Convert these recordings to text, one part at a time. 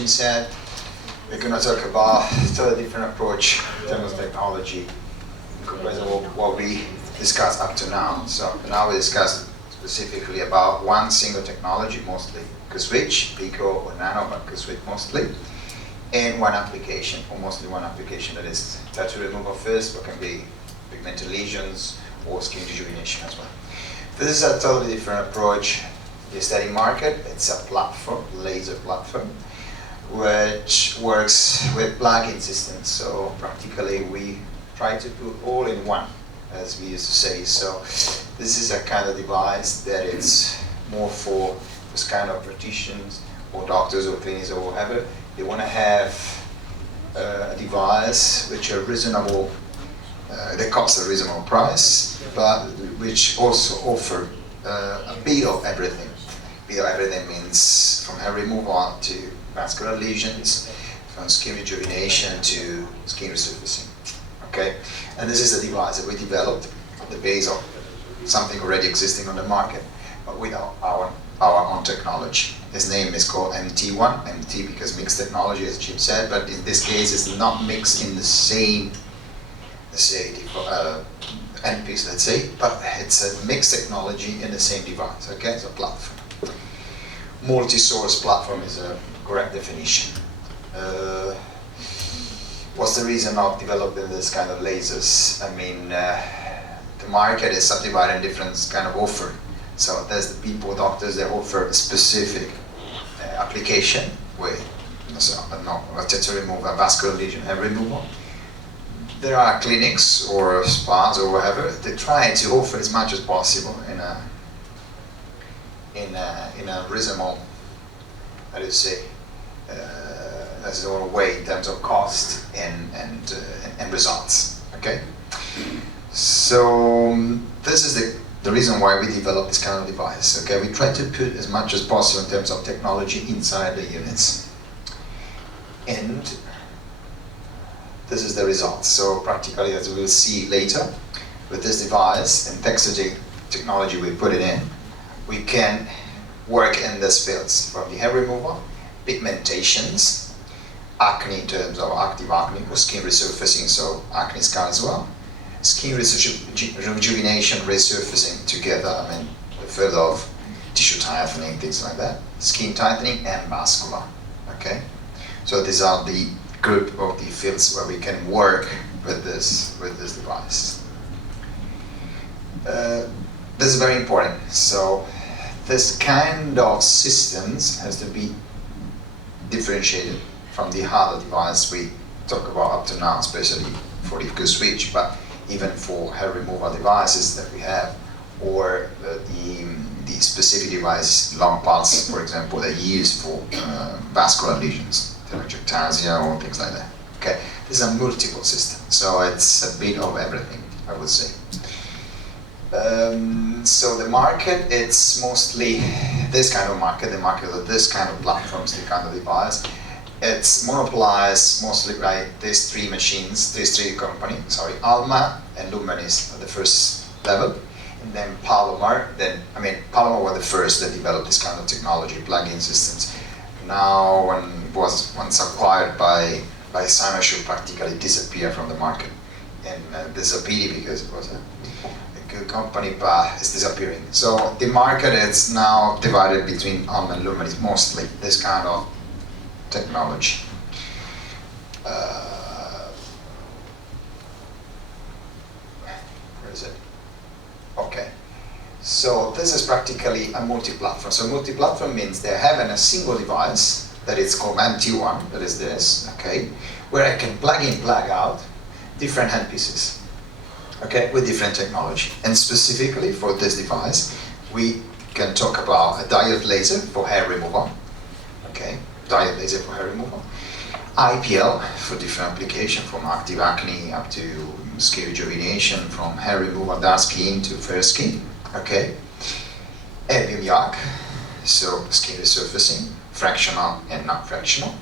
Jim said, we're going to talk about a totally different approach in terms of technology compared to what we discussed up to now. So now we discussed specifically about one single technology, mostly switch, pico or nano, but switch mostly, and one application, or mostly one application, that is tattoo removal first, but can be pigmented lesions or skin rejuvenation as well. This is a totally different approach. The aesthetic market, it's a platform, laser platform, which works with plug-in systems. So practically we try to put all in one, as we used to say. So this is a kind of device that is more for this kind of practitioners or doctors or clinics or whatever. They want to have a device which are reasonable, they cost a reasonable price, but which also offer a bit of everything. A bit of everything means from hair removal to vascular lesions, from skin rejuvenation to skin resurfacing. Okay, and this is a device that we developed on the base of something already existing on the market, but with our own technology. His name is called MTOne, MT because mixed technology, as Jim said, but in this case it's not mixed in the same, let's say, end piece, let's say, but it's a mixed technology in the same device. Okay, it's a platform. Multi-source platform is a correct definition. What's the reason of developing this kind of lasers? I mean, the market is subdivided in different kind of offer. So there's the people, doctors, that offer a specific application with, a tattoo removal, a vascular lesion hair removal. There are clinics or spas or whatever. They try to offer as much as possible in a reasonable, how do you say, as a way in terms of cost and results. Okay. So this is the reason why we developed this kind of device. Okay, we try to put as much as possible in terms of technology inside the units, and this is the result. So practically, as we will see later, with this device and technology we put it in, we can work in these fields from the hair removal, pigmentations, acne in terms of active acne or skin resurfacing, so acne scar as well. Skin rejuvenation, resurfacing together, I mean, the field of tissue tightening, things like that. Skin tightening and vascular, okay? So these are the group of the fields where we can work with this device. This is very important. So this kind of systems has to be differentiated from the other device we talk about up to now, especially for the switch, but even for hair removal devices that we have, or the specific device, long pulse, for example, that you use for vascular lesions, telangiectasia or things like that. Okay, this is a multiple system, so it's a bit of everything, I would say. So the market, it's mostly this kind of market, the market of this kind of platforms, the kind of device. It's monopolized mostly by these three machines, these three companies, Alma and Lumenis at the first level, and then Palomar. Palomar was the first that developed this kind of technology, plug-in systems. Now, when it was once acquired by Cynosure, practically disappeared from the market. And disappeared because it was a good company, but it's disappearing. So the market is now divided between Alma and Lumenis, mostly this kind of technology. Where is it? Okay. So this is practically a multi-platform. So multi-platform means they're having a single device that is called MTOne, that is this, okay, where I can plug in, plug out different handpieces, okay, with different technology. And specifically for this device, we can talk about a diode laser for hair removal, okay, diode laser for hair removal, IPL for different application, from active acne up to skin rejuvenation, from hair removal, dark skin to fair skin, okay, Erbium yak, so skin resurfacing, fractional and not fractional,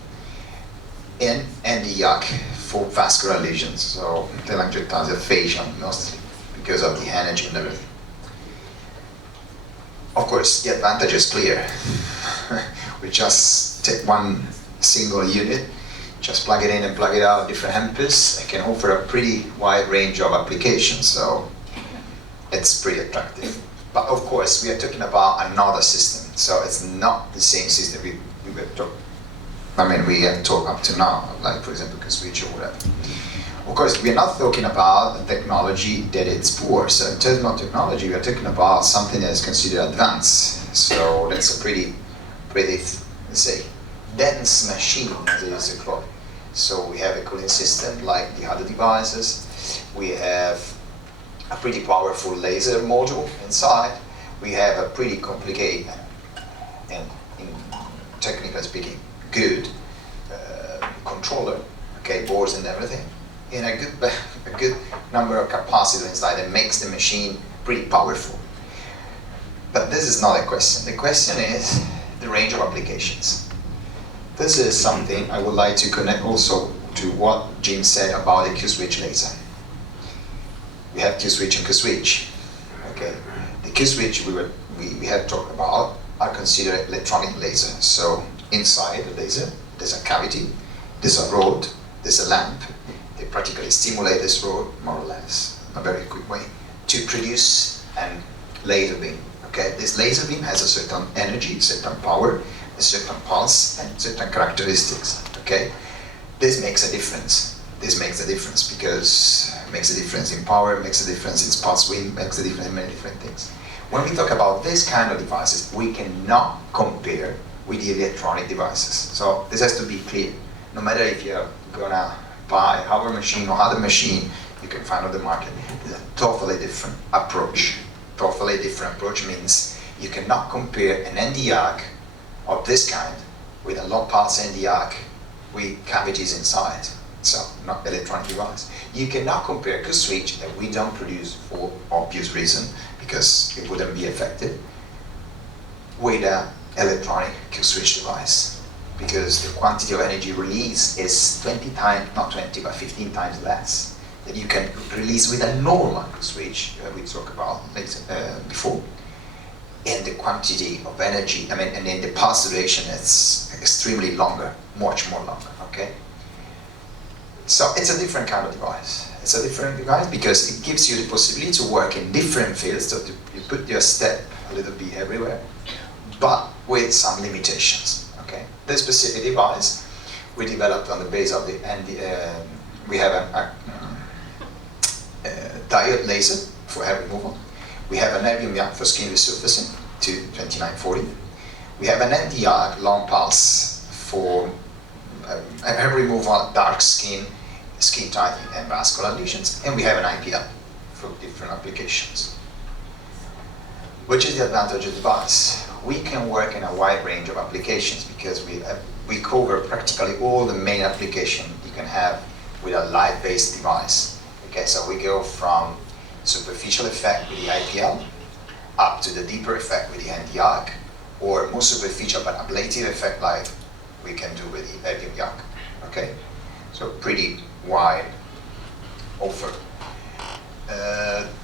and the yak for vascular lesions, so telangiectasia facial mostly, because of the energy and everything. Of course, the advantage is clear. We just take one single unit, just plug it in and plug it out, different amperes. It can offer a pretty wide range of applications, so it's pretty attractive. But of course, we are talking about another system, so it's not the same system we have talked up to now, like for example, switch or whatever. Of course, we are not talking about a technology that it's poor. So in terms of technology, we are talking about something that is considered advanced. So that's a pretty, let's say, dense machine, as it is called. So we have a cooling system like the other devices. We have a pretty powerful laser module inside. We have a pretty complicated and, in technically speaking, good controller, okay, boards and everything, and a good number of capacitors inside that makes the machine pretty powerful. But this is not a question. The question is the range of applications. This is something I would like to connect also to what Jim said about the Q-switch laser. We have Q-switch and Q-switch. Okay, the Q-switch we have talked about are considered electronic lasers. So inside the laser, there's a cavity, there's a rod, there's a lamp. They practically stimulate this rod, more or less, a very quick way, to produce a laser beam. Okay, this laser beam has a certain energy, certain power, a certain pulse, and certain characteristics. Okay, this makes a difference. This makes a difference because it makes a difference in power, it makes a difference in pulse width, makes a difference in many different things. When we talk about this kind of devices, we cannot compare with the electronic devices. So this has to be clear. No matter if you're gonna buy our machine or other machine you can find on the market, it's a totally different approach. Totally different approach means you cannot compare an ND arc of this kind with a low pulse ND arc with cavities inside. So not electronic device. You cannot compare Q-switch that we don't produce for obvious reason because it wouldn't be effective with an electronic Q-switch device, because the quantity of energy released is 20 times, not 20, but 15 times less than you can release with a normal Q-switch we talked about before. And the quantity of energy, and then the pulse duration is extremely longer, much more longer, okay? So it's a different kind of device. It's a different device because it gives you the possibility to work in different fields, so you put your step a little bit everywhere, but with some limitations. Okay, this specific device we developed on the base of we have a diode laser for hair removal. We have an erbium yak for skin resurfacing to 2940. We have an ND arc long pulse for hair removal, dark skin, skin tightening, and vascular lesions, and we have an IPL for different applications. Which is the advantage of the device? We can work in a wide range of applications because we cover practically all the main applications you can have with a light-based device. Okay, so we go from superficial effect with the IPL up to the deeper effect with the ND arc, or more superficial but ablative effect like we can do with the erbium yak. Okay, so pretty wide offer.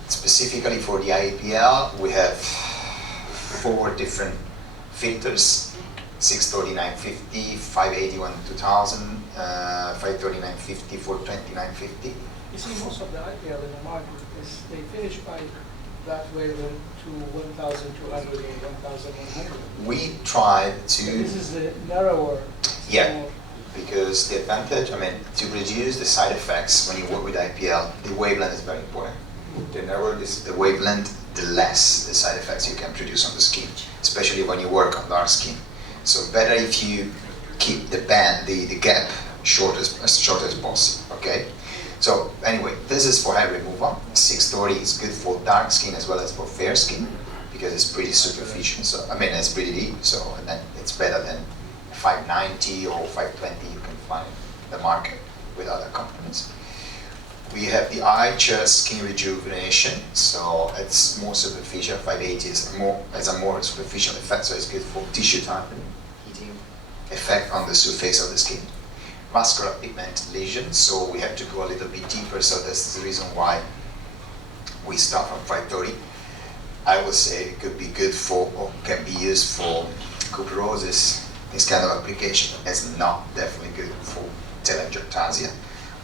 Specifically for the IPL, we have 4 different filters: 63950, 581 2000, 53950, 42950. You see, most of the IPL in the market is they finish by that wavelength to 1200 or 1100. We tried to. This is the narrower. Yeah. Because the advantage, to reduce the side effects when you work with IPL, the wavelength is very important. The narrower the wavelength, the less the side effects you can produce on the skin, especially when you work on dark skin. So better if you keep the band, the gap as short as possible, okay? So anyway, this is for hair removal. 630 is good for dark skin as well as for fair skin because it's pretty superficial, so it's pretty deep, so and then it's better than 590 or 520 you can find in the market with other companies. We have the Archer skin rejuvenation, so it's more superficial. 580 has a more superficial effect, so it's good for tissue tightening, heating effect on the surface of the skin. Vascular pigment lesions, so we have to go a little bit deeper, so that's the reason why we start from 530. I would say it could be good for, or can be used for cuperosis, this kind of application is not definitely good for telangiectasia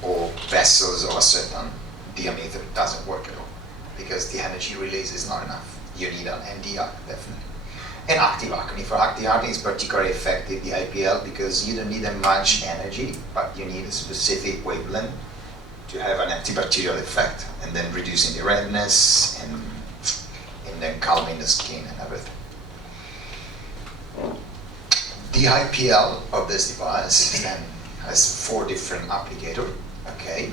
or vessels of a certain diameter. It doesn't work at all because the energy release is not enough. You need an NDR, definitely. And active acne. For active acne, it's particularly effective, the IPL, because you don't need that much energy, but you need a specific wavelength to have an antibacterial effect, and then reducing the redness and then calming the skin and everything. The IPL of this device then has 4 different applicators. Okay,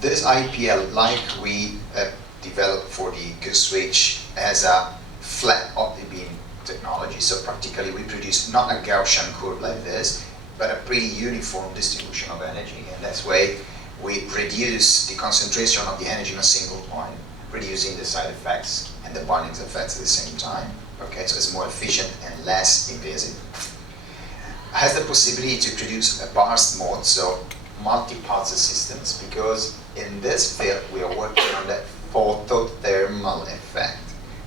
this IPL, like we developed for the Goose switch, has a flat optic beam technology. So practically we produce not a Gaussian curve like this, but a pretty uniform distribution of energy, and that's why we reduce the concentration of the energy in a single point, reducing the side effects and the binding effects at the same time. Okay, so it's more efficient and less invasive. Has the possibility to produce a burst mode, so multi-pulse systems, because in this field we are working on the photothermal effect.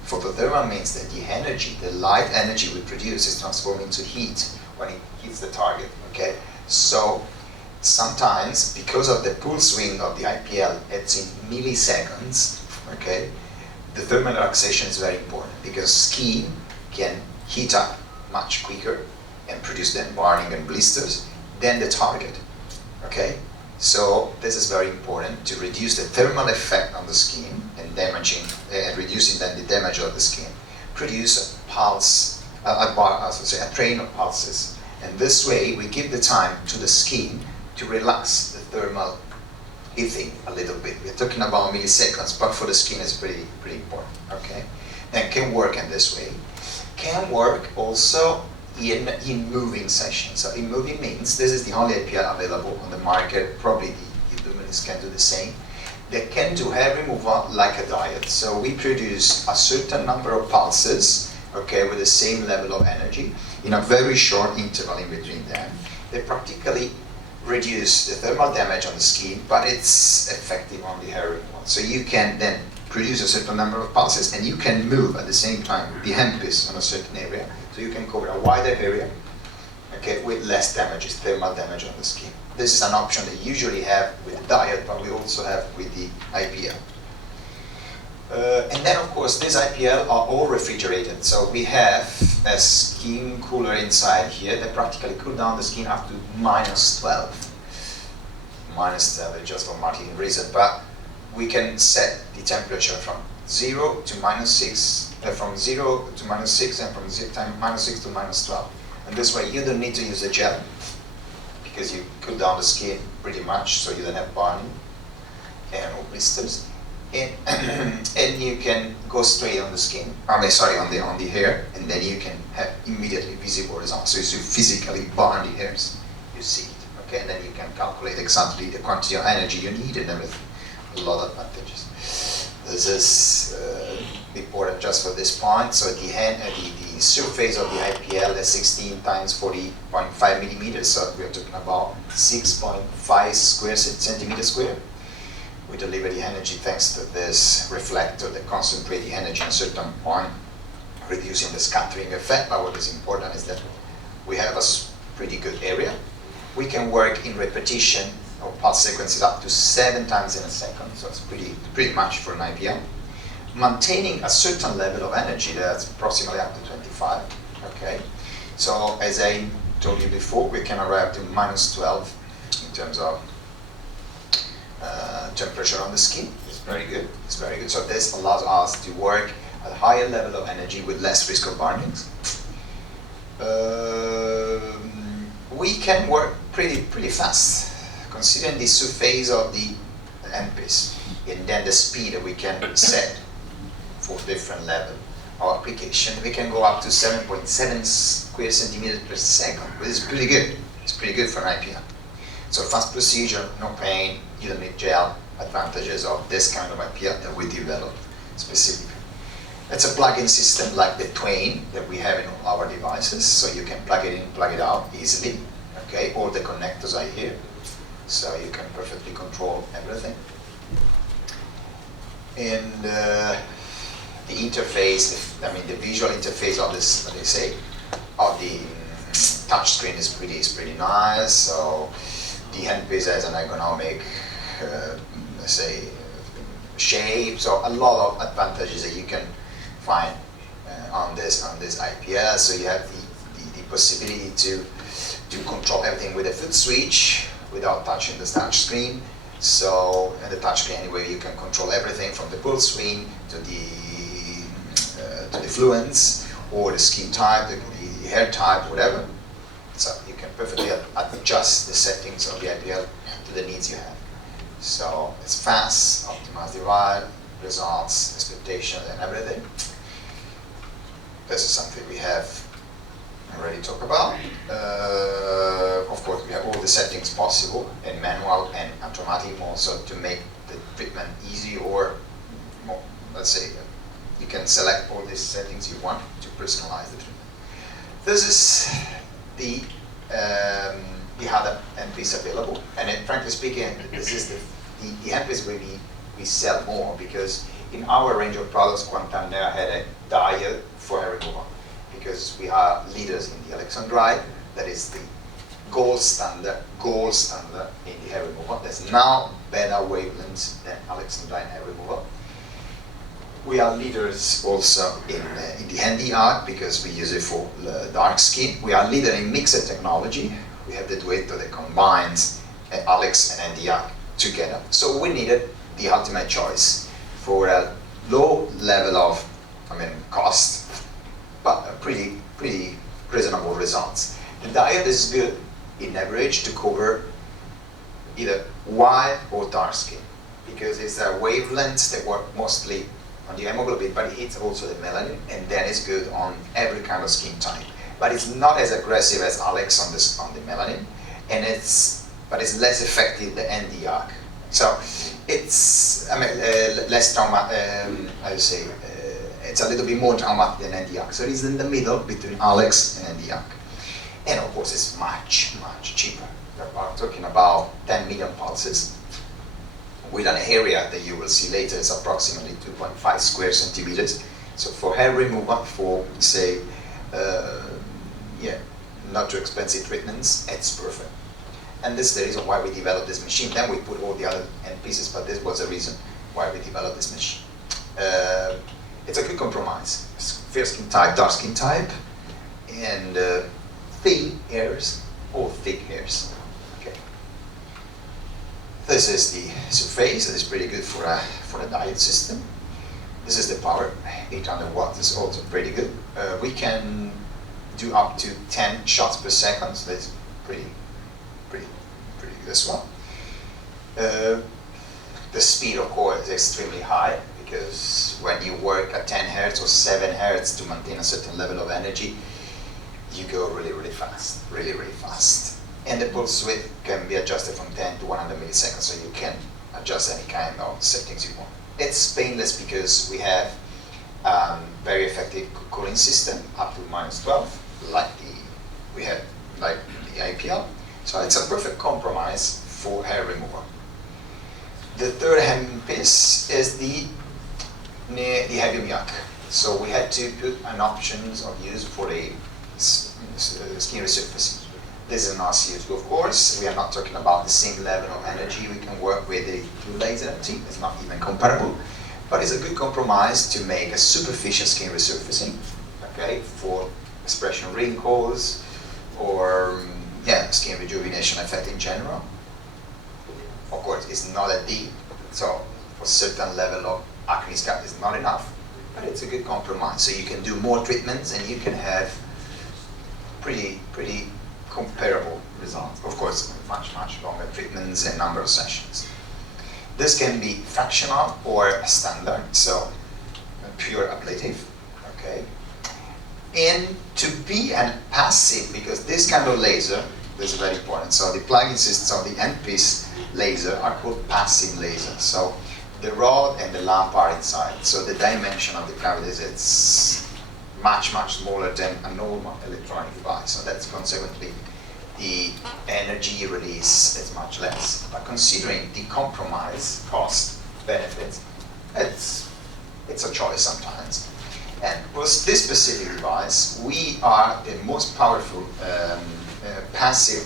Photothermal means that the energy, the light energy we produce, is transformed into heat when it hits the target. Okay, so sometimes because of the pull swing of the IPL, it's in milliseconds. Okay, the thermal relaxation is very important because skin can heat up much quicker and produce then burning and blisters than the target. Okay, so this is very important to reduce the thermal effect on the skin and damaging and reducing then the damage of the skin. Produce a pulse, a train of pulses, and this way we give the time to the skin to relax the thermal heating a little bit. We're talking about milliseconds, but for the skin it's pretty important. Okay, and can work in this way. Can work also in moving sessions. So in moving means this is the only IPL available on the market. Probably the Luminis can do the same. They can do hair removal like a diet. So we produce a certain number of pulses, okay, with the same level of energy in a very short interval in between them. They practically reduce the thermal damage on the skin, but it's effective on the hair removal. So you can then produce a certain number of pulses and you can move at the same time the handpiece on a certain area. So you can cover a wider area, okay, with less damages, thermal damage on the skin. This is an option they usually have with the diet, but we also have with the IPL. And then of course these IPL are all refrigerated. So we have a skin cooler inside here that practically cool down the skin up to -12. -12 just for marketing reason, but we can set the temperature from 0 to -6, from 0 to -6, and from -6 to -12. And this way you don't need to use a gel because you cool down the skin pretty much, so you don't have burning and or blisters. And you can go straight on the skin. On the hair, and then you can have immediately visible results. So if you physically burn the hairs, you see it. Okay, and then you can calculate exactly the quantity of energy you need and everything. A lot of advantages. This is important just for this point. So the surface of the IPL is 16 times 40.5 millimeters. So we are talking about 6.5 centimeters square. We deliver the energy thanks to this reflector that concentrates the energy at a certain point, reducing the scattering effect. But what is important is that we have a pretty good area. We can work in repetition of pulse sequences up to 7 times in a second, so it's pretty much for an IPL. Maintaining a certain level of energy, that's approximately up to 25. Okay, so as I told you before, we can arrive to -12 in terms of temperature on the skin. It's very good. It's very good. So this allows us to work at a higher level of energy with less risk of burnings. We can work pretty fast, considering the surface of the handpiece and then the speed that we can set for different level of application. We can go up to 7.7 square centimeters per second, which is pretty good. It's pretty good for an IPL. So fast procedure, no pain, you don't need gel, advantages of this kind of IPL that we developed specifically. It's a plug-in system like the MTOne that we have in all our devices, so you can plug it in, plug it out easily. Okay, all the connectors are here, so you can perfectly control everything. And the interface, the visual interface of this, what they say, of the touch screen is pretty nice. So the handpiece has an ergonomic, let's say, shape. So a lot of advantages that you can find on this IPS. So you have the possibility to control everything with a foot switch without touching the touch screen. So in the touch screen anyway, you can control everything from the pulse swing to the fluence or the skin type, the hair type, whatever. So you can perfectly adjust the settings of the IPL to the needs you have. So it's fast, optimize the ride, results, expectations, and everything. This is something we have already talked about. Of course, we have all the settings possible in manual and automatic also to make the treatment easy, or more, let's say you can select all these settings you want to personalize the treatment. This is the other handpiece available, and frankly speaking, this is the handpiece we sell more, because in our range of products, Quanta never had a diode for hair removal, because we are leaders in the alexandrite. That is the gold standard in the hair removal. There's now better wavelengths than alexandrite hair removal. We are leaders also in the handy arc, because we use it for dark skin. We are leader in mixed technology. We have the duetto that combines Alex and handy arc together. So we needed the ultimate choice for a low level of, cost, but pretty reasonable results. The diode is good in average to cover either white or dark skin, because it's a wavelength that work mostly on the hemoglobin, but it hits also the melanin, and then it's good on every kind of skin type. But it's not as aggressive as Alex on the melanin, and it's less effective than ND arc. So it's less traumatic. It's a little bit more traumatic than ND arc. So it's in the middle between Alex and ND arc, and of course it's much cheaper. We're talking about 10 million pulses with an area that you will see later is approximately 2.5 square centimeters. So for hair removal, for say, not too expensive treatments, it's perfect. And this is the reason why we developed this machine. Then we put all the other end pieces, but this was the reason why we developed this machine. It's a good compromise. Fair skin type, dark skin type, and thin hairs or thick hairs. Okay. This is the surface. It is pretty good for a diode system. This is the power, 800 watts. Is also pretty good. We can do up to 10 shots per second. So that's pretty good as well. The speed, of course, is extremely high, because when you work at 10 hertz or 7 hertz to maintain a certain level of energy, you go really fast, really fast. And the pulse width can be adjusted from 10 to 100 milliseconds, so you can adjust any kind of settings you want. It's painless because we have very effective cooling system up to -12, like the IPL. So it's a perfect compromise for hair removal. The third handpiece is the heavy miak. So we had to put an options of use for the skin resurfacing. This is not CU2, of course. We are not talking about the same level of energy we can work with the blue laser MT. It's not even comparable. But it's a good compromise to make a superficial skin resurfacing, okay, for expression wrinkles or skin rejuvenation effect in general. Of course, it's not that deep, so for a certain level of acne scar is not enough, but it's a good compromise. So you can do more treatments and you can have pretty comparable results. Of course, much longer treatments and number of sessions. This can be fractional or standard, so pure ablative, okay? And to be a passive, because this kind of laser, this is very important. So the plug-in system of the handpiece laser are called passive lasers. So the rod and the lamp are inside. So the dimension of the cavities is much smaller than a normal electronic device. So that's consequently the energy release is much less. But considering the compromise, cost, benefits, it's a choice sometimes. And with this specific device, we are the most powerful passive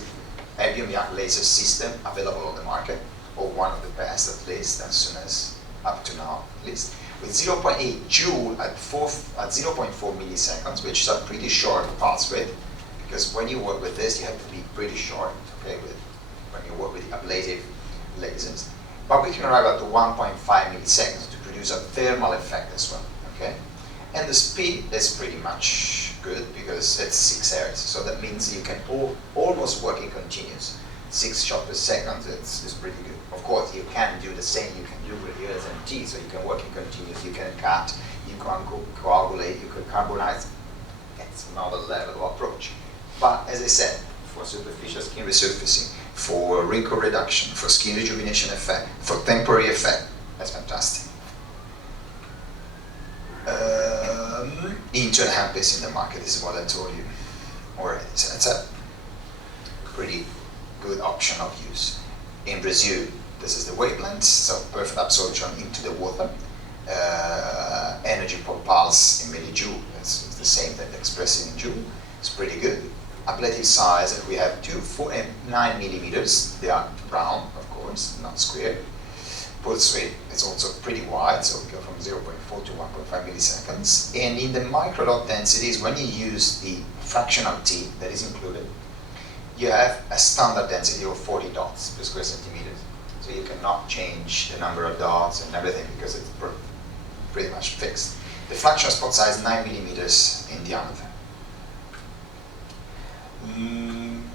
erbium YAG laser system available on the market, or one of the best at least, as soon as up to now at least, with 0.8 joule at 0.4 milliseconds, which is a pretty short pulse rate, because when you work with this, you have to be pretty short, okay, when you work with the ablative lasers. But we can arrive at 1.5 milliseconds to produce a thermal effect as well, okay? And the speed is pretty much good because it's 6 Hz, so that means you can almost work in continuous. 6 shots per second, it's pretty good. Of course, you can do the same, you can do with USMT, so you can work in continuous, you can cut, you can coagulate, you can carbonize. It's another level of approach. But as I said, for superficial skin resurfacing, for wrinkle reduction, for skin rejuvenation effect, for temporary effect, that's fantastic. Into and piece in the market, this is what I told you already. So that's a pretty good option of use. In Brazil, this is the wavelength, so perfect absorption into the water. Energy per pulse in millijoule, it's the same that expressed in joule. It's pretty good. Ablative size, we have 2, 4, and 9 millimeters. They are round, of course, not square. Pulse rate is also pretty wide, so we go from 0.4 to 1.5 milliseconds. And in the micro dot densities, when you use the fractional T that is included, you have a standard density of 40 dots per square centimeter. So you cannot change the number of dots and everything because it's pretty much fixed. The fractional spot size is 9 millimeters in diameter.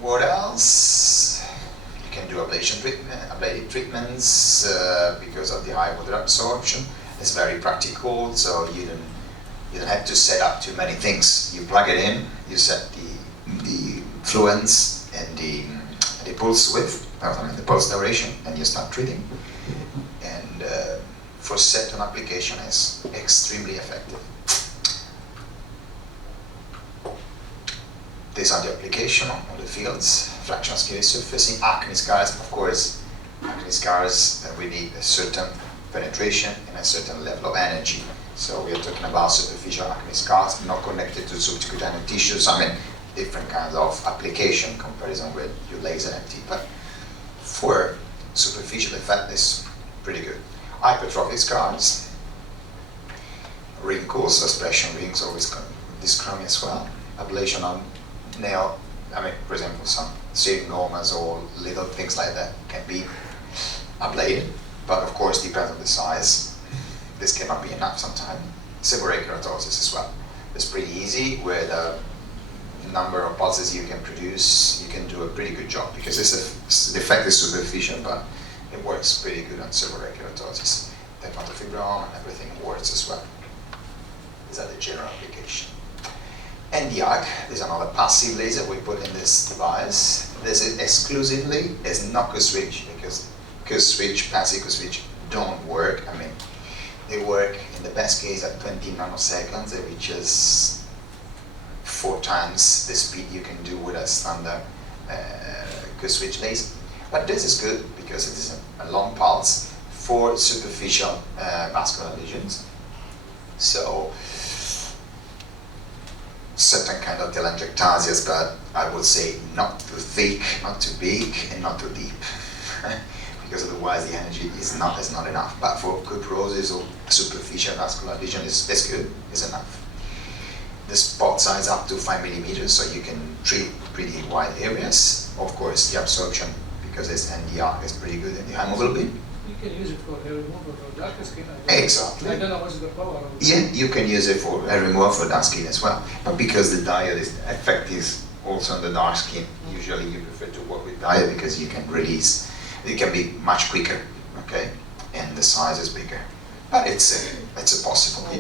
What else? You can do ablation treatment, ablative treatments because of the high water absorption. It's very practical, so you don't have to set up too many things. You plug it in, you set the fluence and the pulse width, the pulse duration, and you start treating. And for certain application, it's extremely effective. These are the application on the fields, fractional skin resurfacing, acne scars. Of course, acne scars we need a certain penetration and a certain level of energy. So we are talking about superficial acne scars, not connected to subcutaneous tissues. I mean, different kinds of application comparison with your laser MT. But for superficial effect, is pretty good. Hypertrophic scars, wrinkles, expression rings, always dyschromia as well. Ablation on nail, for example, some serinomas or little things like that can be ablated, but of course depends on the size. This cannot be enough sometimes. Seborrheic keratosis as well. It's pretty easy with the number of pulses you can produce. You can do a pretty good job because the effect is superficial, but it works pretty good on seborrheic keratosis. Dermatofibrome and everything works as well. These are the general application. And the YAG is another passive laser we put in this device. This is exclusively is not Q-switch because Q-switch, passive Q-switch don't work. They work in the best case at 20 nanoseconds, which is 4 times the speed you can do with a standard Q-switch laser. But this is good because it is a long pulse for superficial vascular lesions. So certain kind of telangiectasias, but I would say not too thick, not too big, and not too deep, because otherwise the energy is not enough. But for cuprosis or superficial vascular lesion, is good, is enough. The spot size up to 5 millimeters, so you can treat pretty wide areas. Of course, the absorption, because it's NDR, is pretty good in the hemoglobin. You can use it for hair removal for dark skin. Exactly. I don't know what's the power of it. Yeah, you can use it for hair removal for dark skin as well. But because the diode effect is also on the dark skin, usually you prefer to work with diode because you can release, it can be much quicker, okay? And the size is bigger. But it's a possible.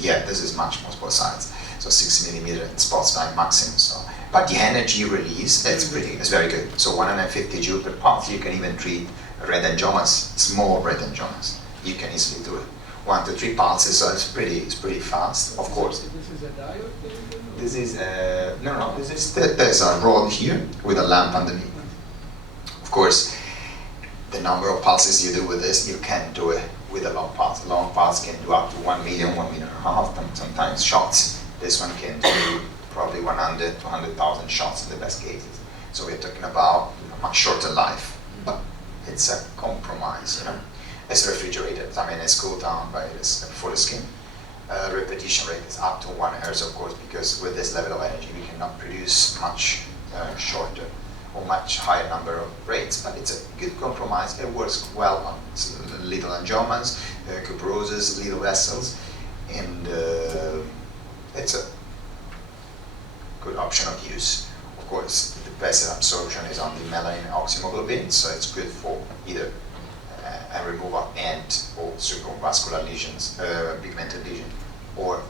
Yeah, this is much more size. So 6 millimeter in spot size maximum. So, but the energy release, it's very good. So 150 joule per pulse, you can even treat red angiomas, small red angiomas. You can easily do it. 1 to 3 pulses, so it's pretty fast, of course. This is a diode? This is no. There's a rod here with a lamp underneath. Of course, the number of pulses you do with this, you can do it with a long pulse. A long pulse can do up to 1 million, 1.5 million, sometimes shots. This one can do probably 100 to 100,000 shots in the best cases. So we're talking about a much shorter life, but it's a compromise, you know. It's refrigerated, I mean it's cooled down by this for the skin. Repetition rate is up to 1 Hz, of course, because with this level of energy we cannot produce much shorter or much higher number of rates, but it's a good compromise. It works well on little angiomas, cuproses, little vessels, and it's a good option of use. Of course, the best absorption is on the melanin oxyhemoglobin, so it's good for either a removal and or circumvascular lesions, pigmented lesion, or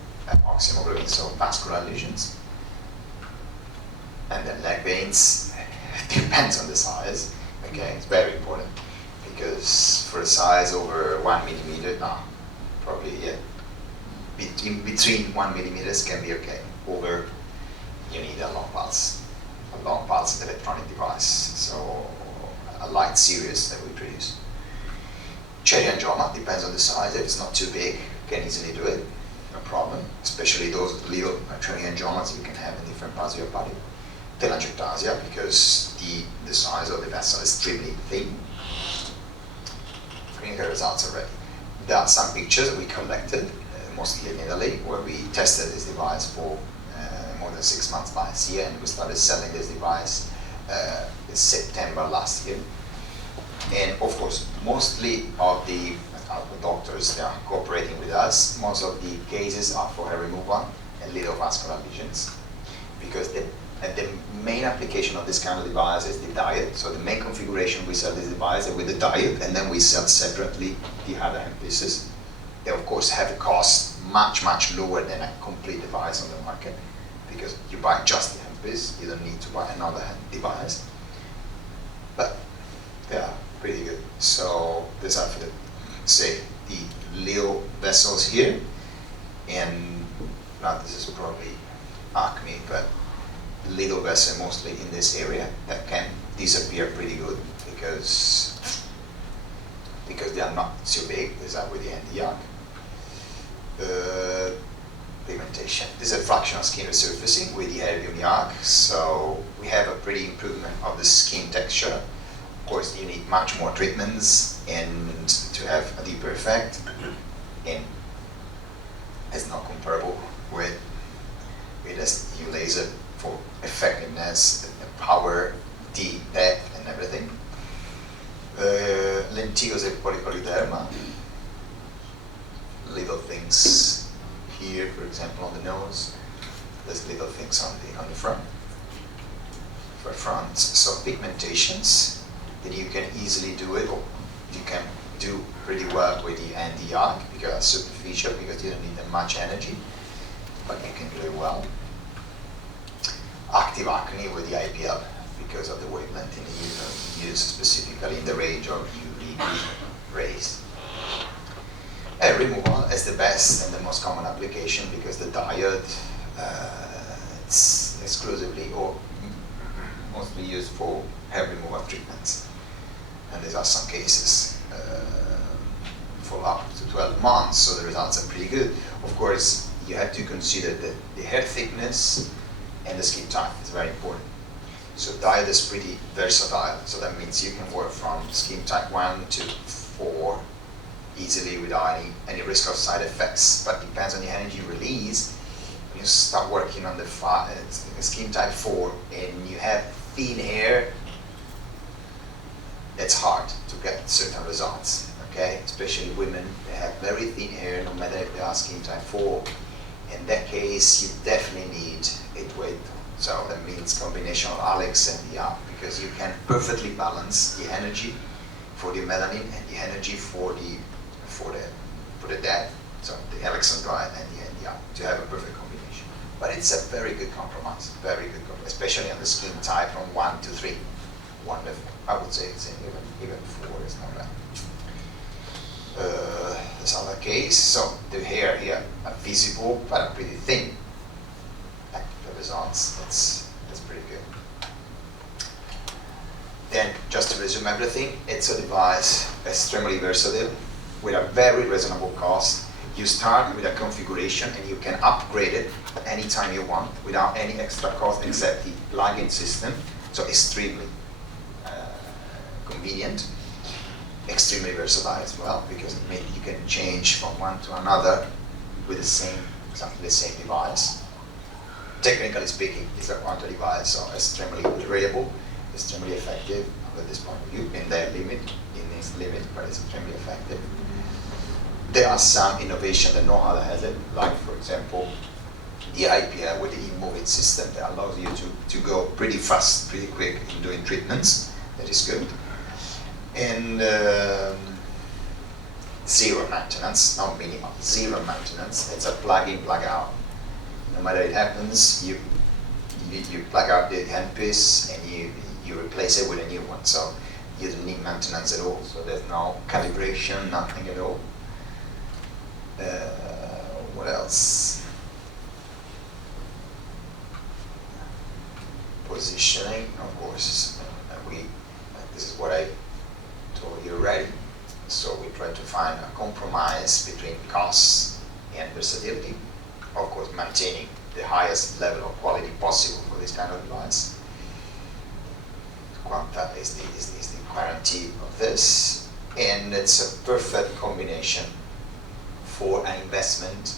oxyhemoglobin, so vascular lesions. And then leg veins, depends on the size. Okay, it's very important because for a size over 1 millimeter, no, probably between 1 millimeters can be okay. Over, you need a long pulse electronic device, so a light series that we produce. Cherry angioma depends on the size. If it's not too big, you can easily do it, no problem. Especially those little cherry angiomas you can have in different parts of your body. Telangiectasia, because the size of the vessel is extremely thin. Clinical results already. There are some pictures we collected, mostly in Italy, where we tested this device for more than 6 months last year, and we started selling this device in September last year. And of course, mostly of the doctors that are cooperating with us, most of the cases are for hair removal and little vascular lesions, because the main application of this kind of device is the diet. So the main configuration, we sell this device with the diet, and then we sell separately the other handpieces. They of course have a cost much lower than a complete device on the market, because you buy just the handpiece, you don't need to buy another device. But they are pretty good. So these are for the, say, the little vessels here, and now this is probably acne, but little vessel mostly in this area that can disappear pretty good because they are not so big. These are with the anti-arc. Pigmentation. This is a fractional skin resurfacing with the erbium yak, so we have a pretty improvement of the skin texture. Of course, you need much more treatments and to have a deeper effect, and it's not comparable with a new laser for effectiveness, the power, the depth, and everything. Lenticose polypolyderma, little things here, for example, on the nose. There's little things on the front. For fronts, so pigmentations that you can easily do it, or you can do pretty well with the anti-arc because it's superficial, because you don't need that much energy, but you can do it well. Active acne with the IPL because of the wavelength in the use specifically in the range of UVB rays. Hair removal is the best and the most common application because the diode it's exclusively or mostly used for hair removal treatments. And these are some cases for up to 12 months, so the results are pretty good. Of course, you have to consider that the hair thickness and the skin type is very important. So diet is pretty versatile, so that means you can work from skin type 1 to 4 easily without any risk of side effects, but it depends on the energy release. When you start working on the skin type 4 and you have thin hair, it's hard to get certain results, okay? Especially women, they have very thin hair, no matter if they are skin type 4. In that case, you definitely need a weight. So that means combination of Alex and the app, because you can perfectly balance the energy for the melanin and the energy for the depth, so the Alex and the app, to have a perfect combination. But it's a very good compromise, especially on the skin type from 1 to 3. Wonderful. I would say it's even 4 is not bad. This other case, so the hair here are visible but are pretty thin. The results, that's pretty good. Then, just to resume everything, it's a device extremely versatile. with a very reasonable cost. You start with a configuration and you can upgrade it anytime you want without any extra cost except the plugin system. So extremely convenient, extremely versatile as well, because you can change from one to another with exactly the same device. Technically speaking, it's a Quanta device, so extremely reliable, extremely effective at this point of view, in its limit, but it's extremely effective. There are some innovation that no other has it, like for example, the IPL with the e-moving system that allows you to go pretty fast, pretty quick in doing treatments. That is good. And zero maintenance, not minimal, zero maintenance. It's a plug-in, plug-out. No matter it happens, you plug out the handpiece and you replace it with a new one. So you don't need maintenance at all. So there's no calibration, nothing at all. What else? Positioning, of course. This is what I told you already. So we try to find a compromise between cost and versatility. Of course, maintaining the highest level of quality possible for this kind of device. Quanta is the guarantee of this, and it's a perfect combination for an investment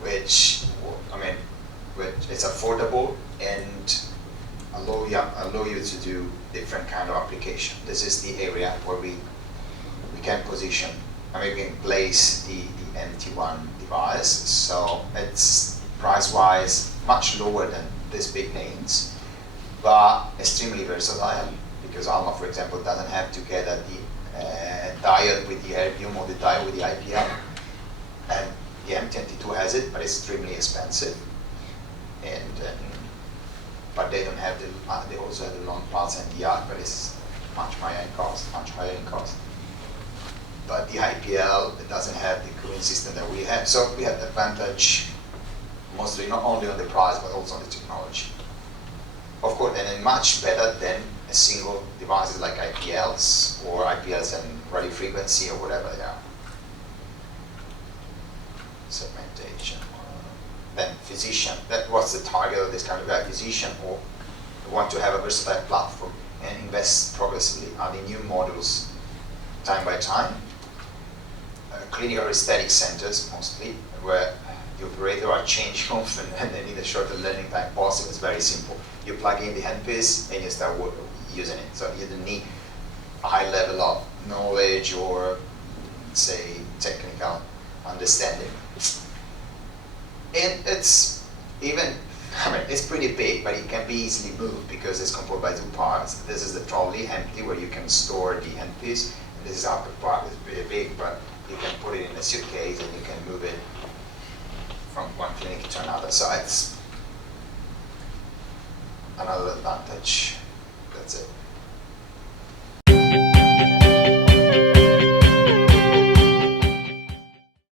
which is affordable and allow you to do different kind of application. This is the area where we can position, we can place the MTOne device. So it's price-wise much lower than these big names, but extremely versatile, because Alma, for example, doesn't have to get the diode with the erbium or the diode with the IPL. And the M22 has it, but it's extremely expensive. But they don't have they also have the long pulse NDR, but it's much higher in cost. But the IPL, it doesn't have the cooling system that we have. So we have the advantage mostly not only on the price, but also on the technology. Of course, and then much better than a single devices like IPLs or IPLs and radio frequency or whatever they are. Segmentation. Then physician, that was the target of this kind of guy, physician, or want to have a versatile platform and invest progressively, adding new modules time by time. Clinical aesthetic centers mostly, where the operator are changing often and they need a shorter learning time possible. It's very simple. You plug in the handpiece and you start using it. So you don't need a high level of knowledge or, say, technical understanding. And it's even, it's pretty big, but it can be easily moved because it's composed by two parts. This is the trolley empty where you can store the handpiece. And this is upper part, it's pretty big, but you can put it in a suitcase and you can move it from one clinic to another. So it's another advantage.